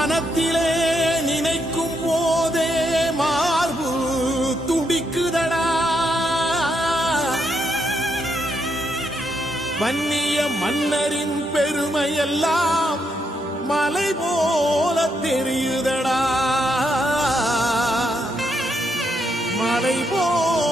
மனத்திலே நினைக்கும் போதே மார்பு துடிக்குதடா. வன்னிய மன்னரின் பெருமையெல்லாம் மலை போல தெரியுதடா. மலை போல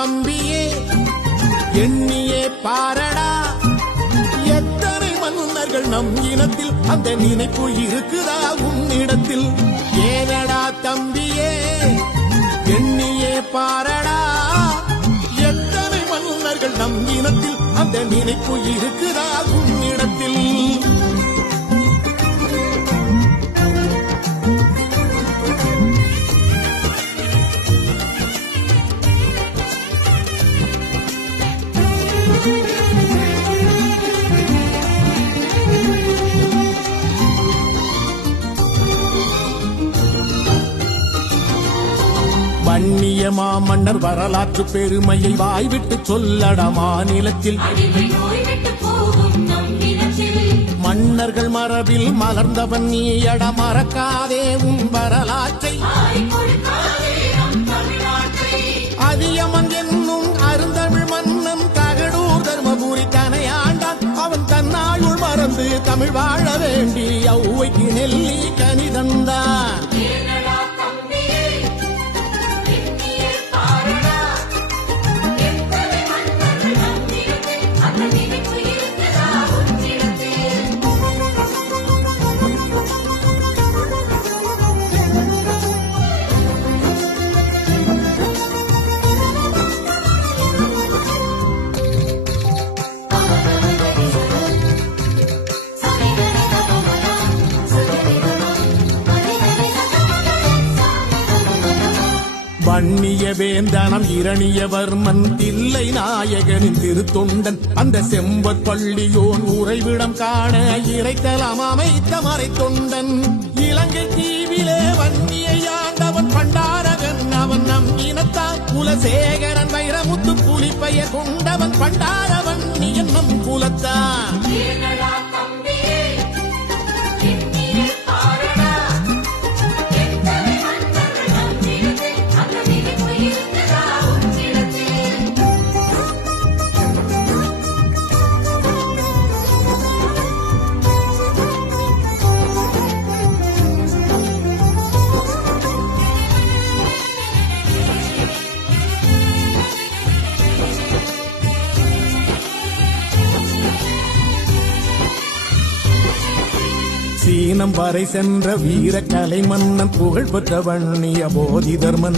தம்பியே எண்ணியே பாரடா. எத்தனை மன்னர்கள் நம் இனத்தில் அந்த நினைப்பு இருக்குதா உன்னிடத்தில்? ஏனடா தம்பியே எண்ணியே பாரடா. எத்தனை மன்னர்கள் நம் இனத்தில் அந்த நினைப்பு இருக்குதா உன்னிடத்தில்? வன்னிய மாமன்னர் வரலாற்று பெருமையை வாய்விட்டு சொல்லட மாநிலத்தில். மன்னர்கள் மரபில் மலர்ந்தவன் நீயட மறக்காதே உன் வரலாற்றை. அதியமன் என்னும் அருந்தமிழ் மன்னன் தகடூர் தர்மபுரி கனையாண்டான் அவன் தன்னாயுள் மறந்து தமிழ் வாழ வேண்டி ஔவைக்கு நெல்லி கனிதந்தான் வன்னிய வேந்தனம் இரணியவர்மன் தில்லை நாயகனின் திருத்தொண்டன். அந்த செம்பற் பள்ளியோன் உறைவிடம் காண இறைத்தலம் அமைத்த மறைத்தொண்டன். இலங்கை தீவிலே வன்னியை ஆண்டவன் பண்டார் அவன் நம் இனத்தான் குலசேகரன் வைரமுத்து புலிப்பெய கொண்டவன் பண்டாரவன் நீ என்னும் குலத்தான் சீனம் வரை சென்ற வீர கலை மன்னன் புகழ் பெற்ற வன்னிய போதி தர்மன்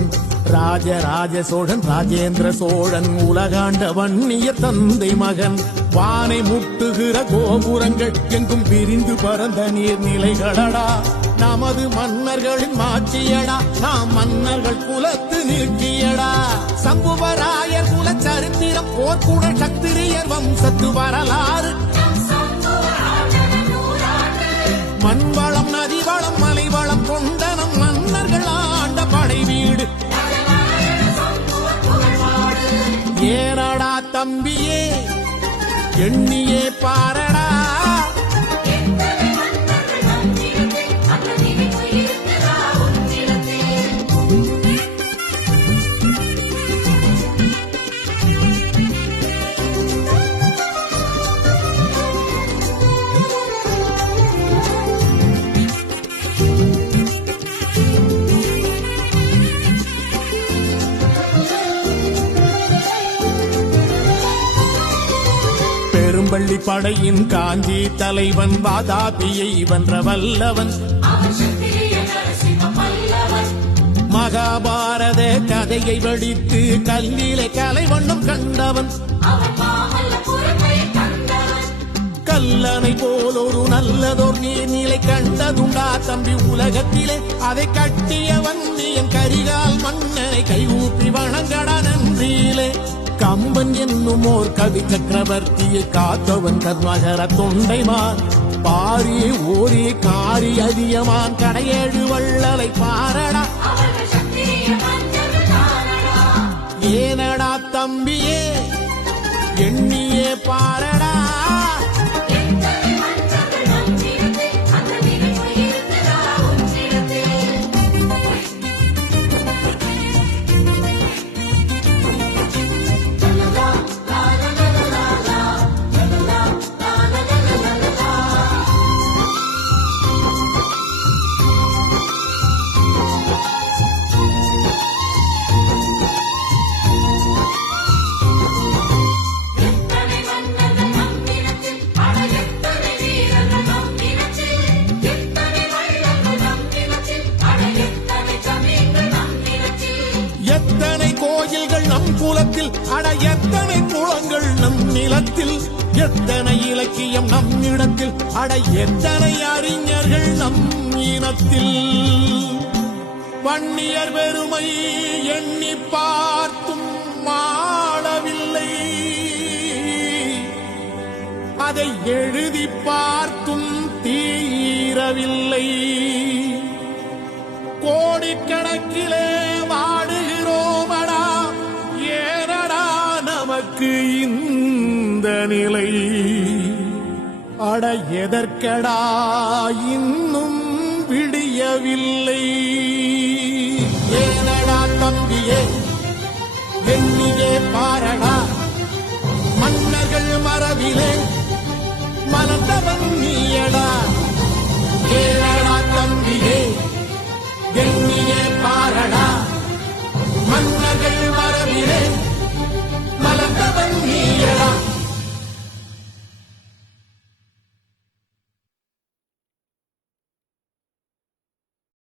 ராஜராஜ சோழன் ராஜேந்திர சோழன் உலகாண்ட வன்னிய தந்தை மகன். வானை முட்டுகிற கோபுரங்கள் எங்கும் பிரிந்து பறந்த நீர்நிலைகளடா. நமது மன்னர்களின் மாட்சியடா நாம் மன்னர்கள் குலத்து நிற்கியடா சம்புவராயர் குல சரித்திரம் போர்க்குட சத்திரியர் வம்சத்து வரலாறு மண்வளம் நதிவளம் மலைவளம் கொண்டனம் மன்னர்கள் ஆண்ட படை வீடு. தலநாயக தம்பியே எண்ணியே பாரடா. படையின் காஞ்சி தலைவன் வாதாபியை வென்ற வல்லவன். மகாபாரத கதையை வடித்து கல்லிலே கலைவண்ணம் கண்டவன். கல்லனை போல் ஒரு நல்லதோர் நீர்நிலை கண்டதுண்டா தம்பி உலகத்திலே. அதை கட்டியவன் நீ என் கரிகால் மன்னனை கைகூப்பி வணங்கடா நன்றியிலே. கம்பன் என்னும் ஓர் கவி சக்கரவர்த்தியை காத்தவன் கர்மகர தொண்டைமான். பாரி ஓரி காரி அதியமான். கடையேழு வள்ளலை பாரடா. ஏனடா தம்பியே எண்ணியே பாரடா. எத்தனை குளங்கள் நம் நிலத்தில் எத்தனை இலக்கியம் நம் இடத்தில் அட எத்தனை அறிஞர்கள் நம் இனத்தில். வன்னியர் பெருமை எண்ணி பார்த்தும் மாளவில்லை அதை எழுதி பார்த்தும் தீரவில்லை. நிலை. அட எதற்கடா இன்னும் விடியவில்லை. ஏனடா தம்பியே எண்ணியே பாரடா. மன்னர்கள் மரபிலே மலத்தவன் நீயடா. ஏனடா தம்பியே எண்ணியே பாரடா.